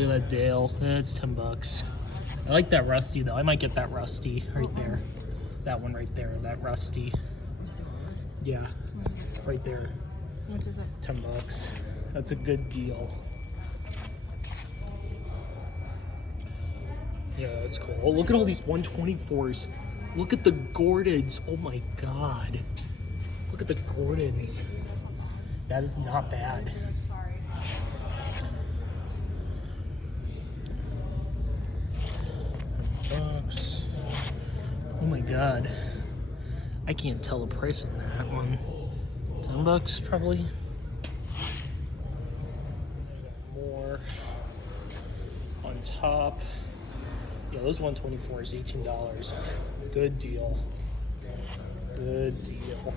Look at that Dale. It's $10. I like that Rusty though. I might get that Rusty right there. That one right there. That Rusty. Yeah, right there. How much is it? $10. That's a good deal. Yeah, that's cool. Oh, look at all these 124s. Look at the Gordons. Oh my god. Look at the Gordons. That is not bad. $10. Oh my god. I can't tell the price on that one. $10 probably. More on top. Yeah, those 124s, $18. Good deal. Good deal.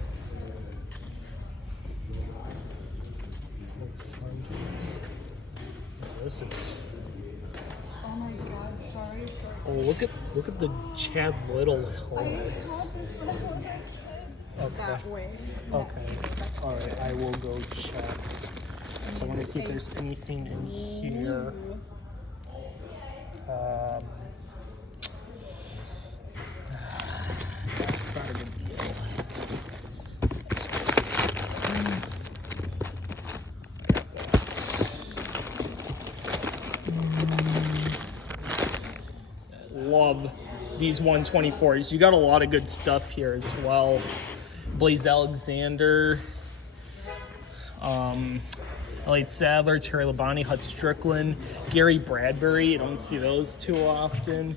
This is. Oh my god, sorry. Oh, look at the Chad Little helmets. Okay. That way. Okay. All right. I will go check. So I want to see if there's anything in here. It's not a good deal. Love these 124s. You got a lot of good stuff here as well. Blaze Alexander, Elliott Sadler, Terry Labonte, Hut Strickland, Gary Bradbury. You don't see those too often.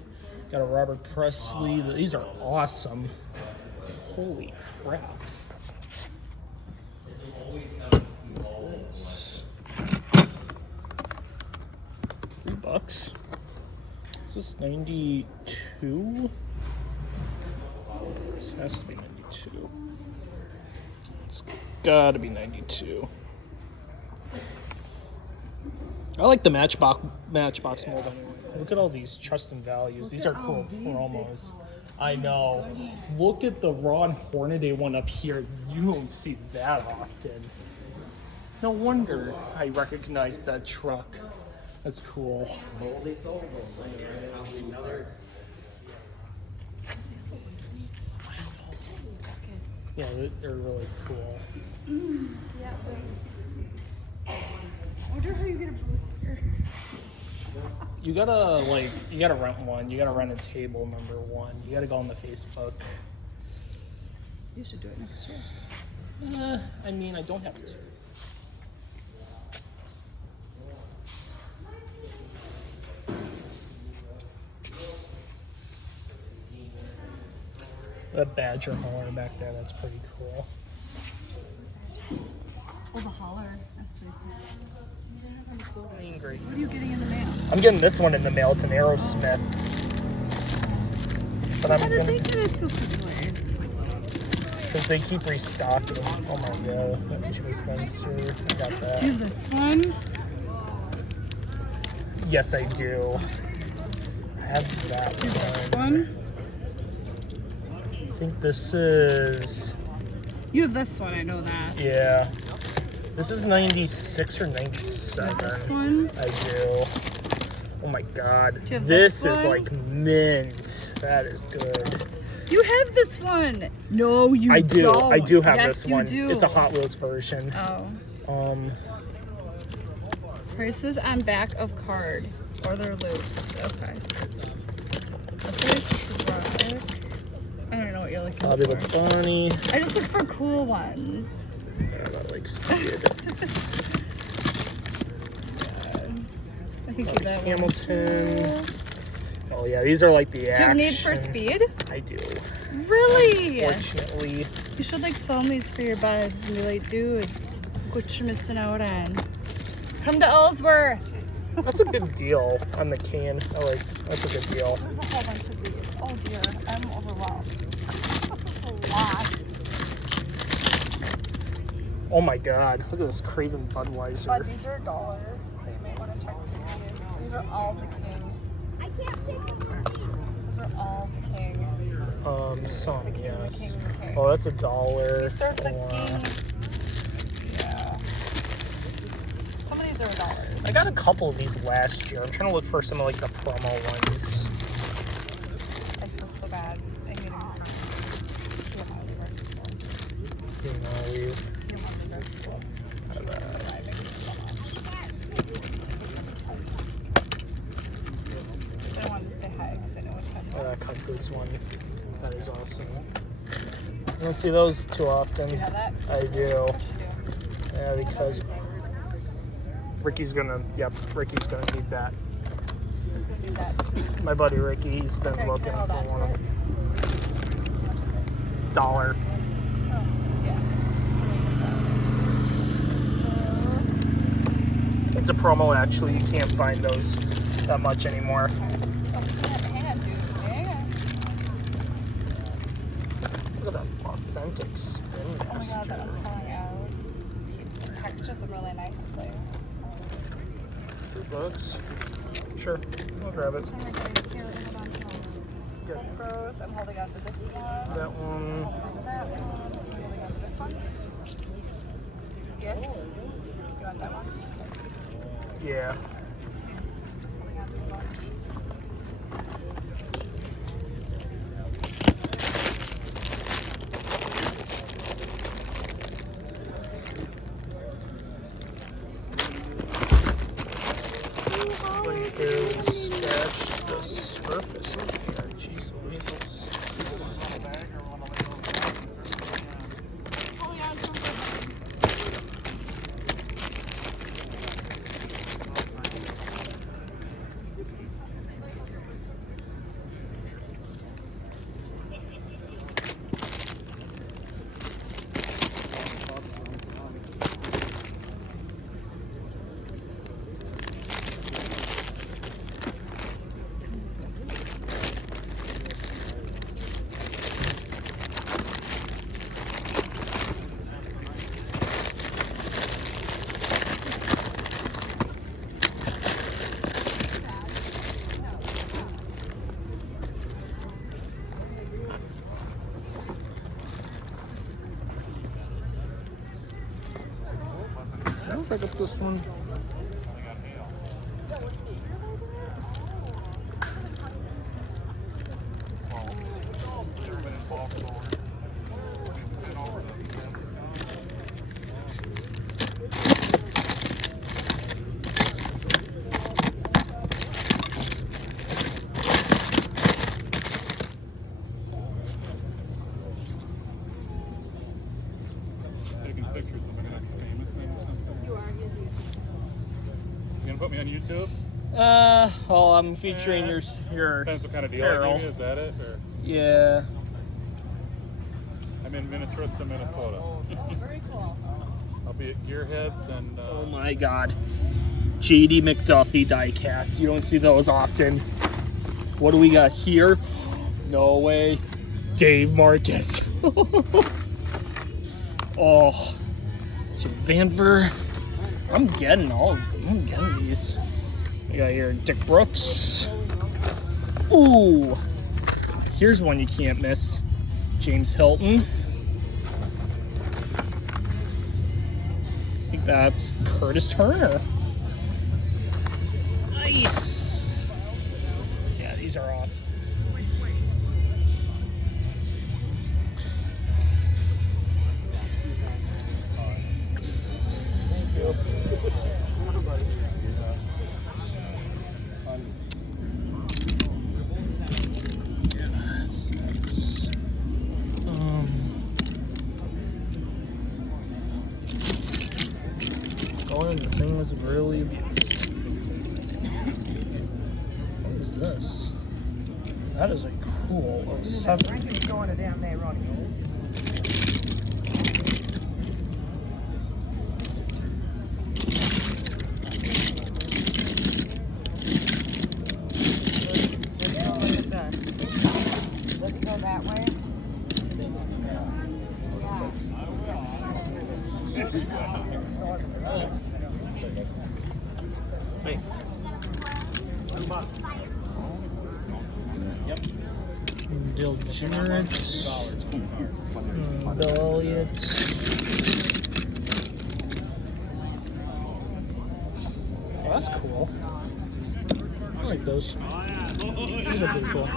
Got a Robert Presley. These are awesome. Holy crap. What's this? $3. Is this 92? This has to be 92. It's gotta be 92. I like the Matchbox mold anyway. Look at all these trust and values. These are cool promos. I know. Look at the Ron Hornaday one up here. You don't see that often. No wonder I recognize that truck. That's cool. Yeah, they're really cool. Yeah. I wonder how you get a booth here. You gotta rent one. You gotta rent a table number one. You gotta go on the Facebook. You should do it next year. I mean, I don't have to. That Badger hauler back there, that's pretty cool. Oh, the hauler. That's pretty cool. I mean, great. What are you getting in the mail? I'm getting this one in the mail. It's an Aerosmith. But I'm I gonna, think that it's so pretty. because they keep restocking. Oh my god, that Joe Spencer. I got that. Do this one. Yes, I do. I have that Do this one. I think this is. You have this one, I know that. Yeah. This is 96 or 97. This one? I do. Oh my god. Do you have This this is one? like mint. That is good. You have this one. No, you I do. don't. I do have Yes, this one. You do. It's a Hot Wheels version. Oh. Prices on back of card. Or they're loose. Okay. I don't know what you're looking Bobby for. Labonte. I just look for cool ones. Yeah, that like Speed. I can keep Bobby that Hamilton. one. Oh yeah, these are like the Do you action. have Need for Speed? I do. Really? Unfortunately. You should like film these for your buds and be like, dudes, what you missing out on? Come to Ellsworth. That's a good deal on the can. That's a good deal. There's a whole bunch of these. Oh dear, I'm overwhelmed. That's a lot. Oh my god, look at this Craven Budweiser. But these are $1, so you may want to check these. These are all the king. I can't pick them. These are all the king. Some, The yes. king. Oh, that's $1. These are the king. Yeah. Some of these are $1. I got a couple of these last year. I'm trying to look for some of like the promo ones. I feel so bad. I hate him. You're highly versatile. You know, You're highly versatile. I wanted to say hi because I know which one. That Kung Fu's one. That is awesome. You don't see those too often. Do you have that? I do. Of course you do. Yeah, because Ricky's gonna need that. Who's gonna do that? My buddy Ricky, he's been Okay, looking hold for on one to of it. them. $1. Oh, yeah. It's a promo actually. You can't find those that much anymore. Hang on, dude. Hang on. Look at that authentic spin Oh my master. god, that one's falling out. The packages are really nicely. $2. Sure, I'll grab it. Good. Rose, I'm holding on to this one. That one. Holding on to that one. I'm holding on to this one. Yes? You want that one? Yeah. Just holding on to the bunch. Scratch the surface of here. Jeez Louise. Holding on to them. I'll pick up this one. Taking pictures of like a famous thing or something. You gonna put me on YouTube? Well, I'm featuring your Depends what kind of deal I apparel. give you. Is that it? Or Yeah. I'm in Minnetrista, Minnesota. Very cool. I'll be at Gearheads and Oh my God. JD McDuffie diecast. You don't see those often. What do we got here? No way. Dave Marcus. Oh. Vanver. I'm getting these. We got here Dick Brooks. Ooh. Here's one you can't miss. James Hilton. I think that's Curtis Turner. Nice. Yeah, these are awesome. Thank you. That's nice. Going the thing was really abused. What is this? That is a cool 07. Going to down there, Ronnie. Let's go look at that. Let's go that way. Wait. Yep. Bill Jarrett. Bill Elliott. that's cool. I like those. These are pretty cool.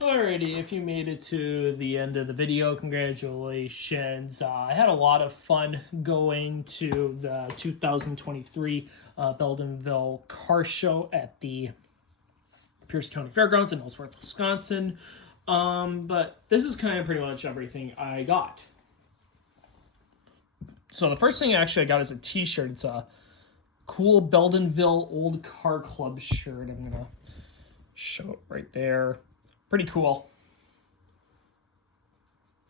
Alrighty, if you made it to the end of the video, congratulations. I had a lot of fun going to the 2023 Beldenville Car Show at the Pierce County Fairgrounds in Ellsworth, Wisconsin. But this is kind of pretty much everything I got. So the first thing actually I got is a t-shirt. It's a cool Beldenville Old Car Club shirt. I'm going to show it right there. Pretty cool.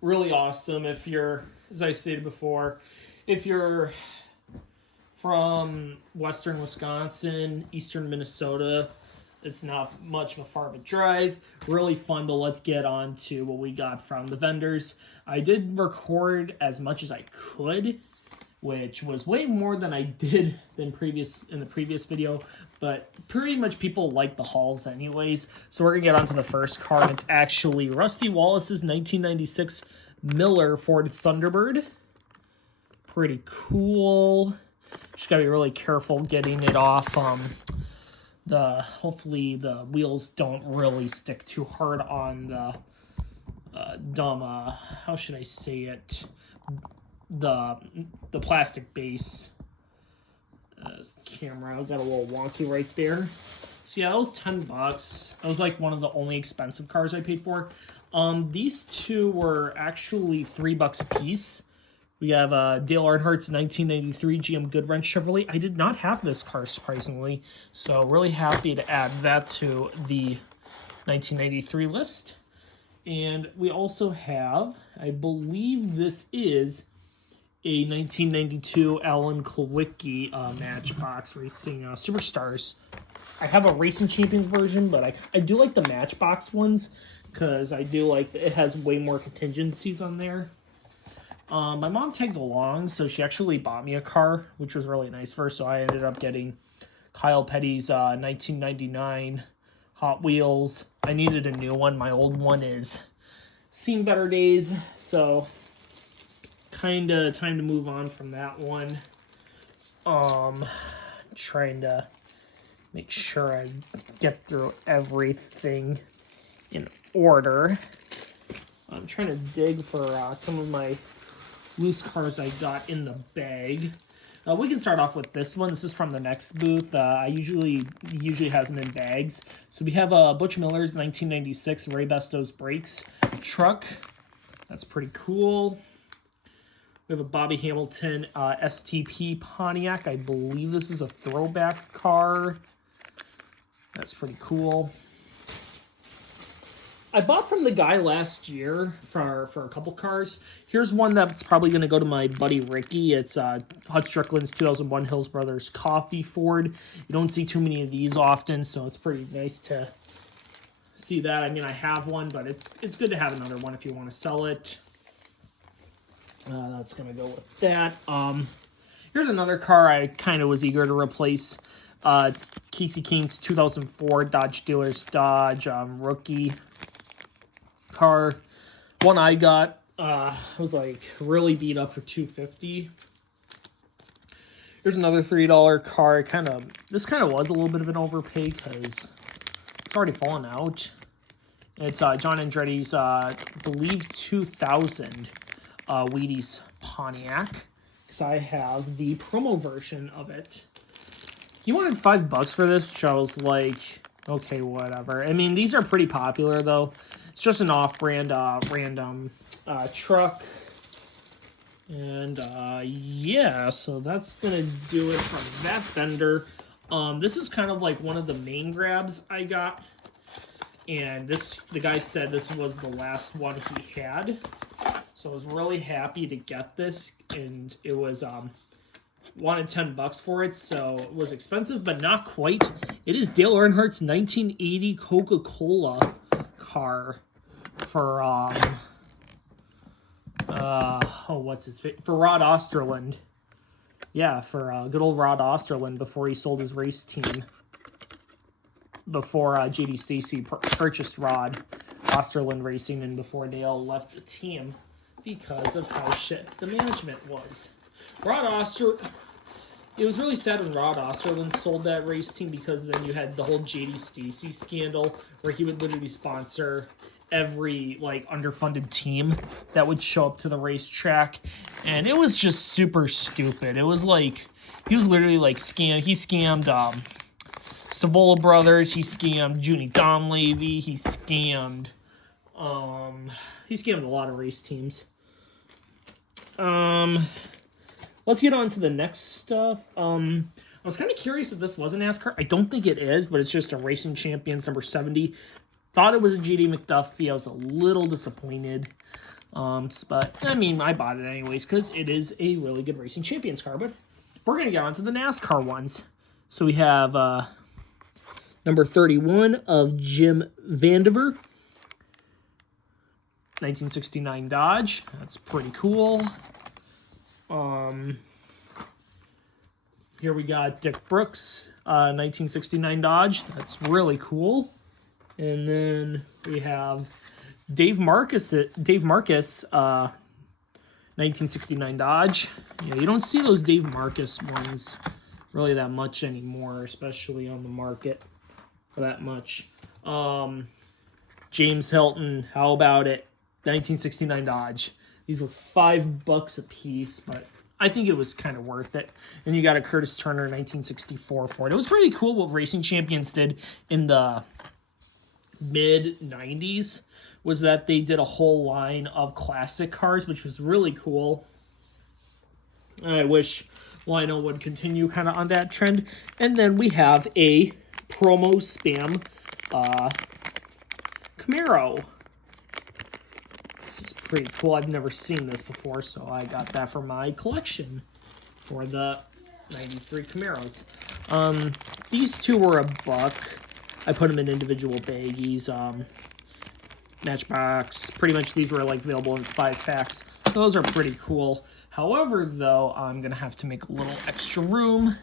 Really awesome. If you're, as I stated before, if you're from western Wisconsin, eastern Minnesota, it's not much of a far of a drive. Really fun, but let's get on to what we got from the vendors. I did record as much as I could, which was way more than I did in the previous video, but pretty much people like the hauls anyways. So we're gonna get on to the first car, and it's actually Rusty Wallace's 1996 Miller Ford Thunderbird. Pretty cool. Just gotta be really careful getting it off. Hopefully the wheels don't really stick too hard on the how should I say it? The plastic base. Camera got a little wonky right there. So yeah, that was $10. That was like one of the only expensive cars I paid for. These two were actually $3 a piece. We have Dale Earnhardt's 1993 GM Goodwrench Chevrolet. I did not have this car, surprisingly, so really happy to add that to the 1993 list. And we also have, I believe this is a 1992 Alan Kulwicki Matchbox Racing Superstars. I have a Racing Champions version, but I do like the Matchbox ones because I do like it has way more contingencies on there. My mom tagged along, so she actually bought me a car, which was really nice for her. So I ended up getting Kyle Petty's 1999 Hot Wheels. I needed a new one. My old one is seen better days, so kind of time to move on from that one. Trying to make sure I get through everything in order. I'm trying to dig for some of my loose cars I got in the bag. We can start off with this one. This is from the next booth. Usually has them in bags. So we have Butch Miller's 1996 Ray Besto's Brakes truck. That's pretty cool. We have a Bobby Hamilton STP Pontiac. I believe this is a throwback car. That's pretty cool. I bought from the guy last year for a couple cars. Here's one that's probably going to go to my buddy Ricky. It's Hut Strickland's 2001 Hills Brothers Coffee Ford. You don't see too many of these often, so it's pretty nice to see that. I mean, I have one, but it's good to have another one if you want to sell it. That's going to go with that. Here's another car I kind of was eager to replace. It's Casey Kane's 2004 Dodge Dealers Dodge Rookie car. One I got was like really beat up for $250. Here's another $3 car. This kind of was a little bit of an overpay because it's already fallen out. It's John Andretti's I believe 2000 Wheaties Pontiac, because I have the promo version of it. He wanted $5 for this, which I was like, okay, whatever. I mean, these are pretty popular though. It's just an off-brand random truck. And yeah, so that's gonna do it from that vendor. This is kind of like one of the main grabs I got And the guy said this was the last one he had. So I was really happy to get this, and it was wanted $10 for it, so it was expensive, but not quite. It is Dale Earnhardt's 1980 Coca-Cola car for for Rod Osterland. Yeah, for good old Rod Osterland before he sold his race team. Before J.D. Stacy purchased Rod Osterland Racing, and before Dale left the team because of how shit the management was. It was really sad when Rod Osterland sold that race team, because then you had the whole J.D. Stacy scandal where he would literally sponsor every underfunded team that would show up to the racetrack, and it was just super stupid. It was like he was literally he scammed Stavola Brothers, he scammed Junie Donlavey, he scammed a lot of race teams. Let's get on to the next stuff. I was kind of curious if this was a NASCAR. I don't think it is, but it's just a Racing Champions number 70. Thought it was a GD McDuffie. I was a little disappointed. But, I mean, I bought it anyways because it is a really good Racing Champions car. But we're going to get on to the NASCAR ones. So we have number 31 of Jim Vandiver. 1969 Dodge. That's pretty cool. Here we got Dick Brooks, 1969 Dodge. That's really cool. And then we have Dave Marcus, 1969 Dodge. Yeah, you don't see those Dave Marcus ones really that much anymore, especially on the market for that much. James Hilton, how about it? 1969 Dodge. These were $5 a piece, but I think it was kind of worth it. And you got a Curtis Turner 1964 Ford. It was really cool what Racing Champions did in the mid-90s, was that they did a whole line of classic cars, which was really cool. I wish Lionel would continue kind of on that trend. And then we have a promo spam Camaro. This is pretty cool. I've never seen this before, so I got that for my collection for the 93 Camaros. These two were $1. I put them in individual baggies. Matchbox. Pretty much these were available in 5 packs. Those are pretty cool. However, though, I'm going to have to make a little extra room.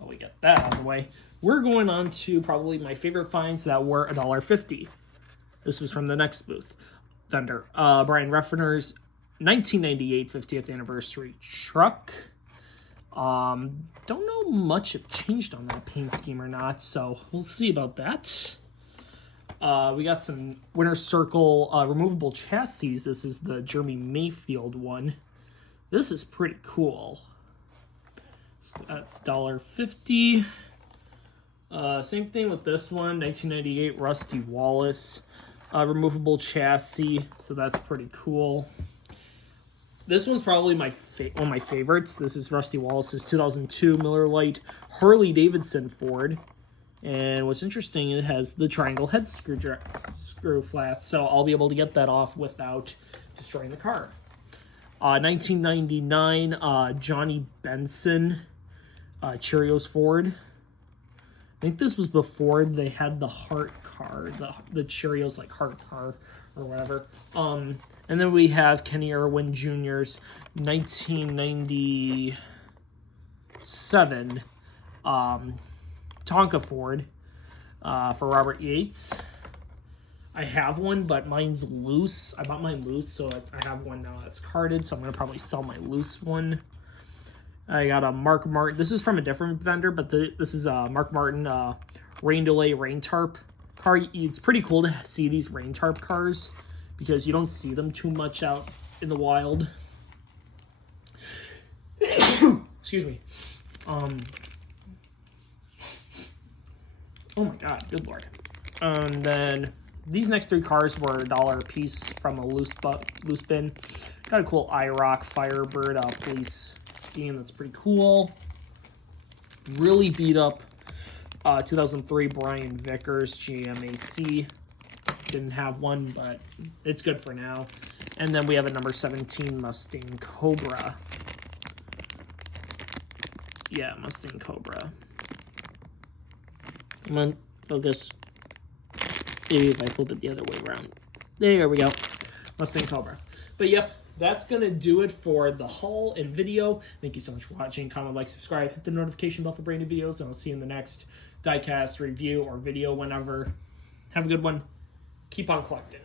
Oh, we got that out of the way. We're going on to probably my favorite finds that were $1.50. This was from the next booth vendor. Brian Reffiner's 1998 50th anniversary truck. Don't know much if changed on that paint scheme or not, so we'll see about that. We got some Winter Circle removable chassis. This is the Jeremy Mayfield one. This is pretty cool. So that's $1.50. Same thing with this one, 1998 Rusty Wallace removable chassis. So that's pretty cool. This one's probably one of my favorites. This is Rusty Wallace's 2002 Miller Lite Harley Davidson Ford. And what's interesting, it has the triangle head screw flats, so I'll be able to get that off without destroying the car. 1999 Johnny Benson Cheerios Ford. I think this was before they had the heart car, the Cheerios heart car or whatever. And then we have Kenny Irwin Jr.'s 1997 Tonka Ford for Robert Yates. I have one, but mine's loose. I bought mine loose, so I have one now that's carded, so I'm going to probably sell my loose one. I got a Mark Martin. This is from a different vendor, but this is a Mark Martin rain delay rain tarp car. It's pretty cool to see these rain tarp cars because you don't see them too much out in the wild. Excuse me. Oh my god, good lord. And then these next 3 cars were $1 a piece from a loose bin. Got a cool IROC Firebird police scheme that's pretty cool. Really beat up 2003 Brian Vickers GMAC didn't have one, but it's good for now. And then we have a number 17 Mustang Cobra. Yeah, Mustang Cobra. Come on, focus. Maybe if I flip it the other way around. There we go. Mustang Cobra. But yep, that's going to do it for the haul and video. Thank you so much for watching. Comment, like, subscribe, hit the notification bell for brand new videos, and I'll see you in the next diecast review or video whenever. Have a good one. Keep on collecting.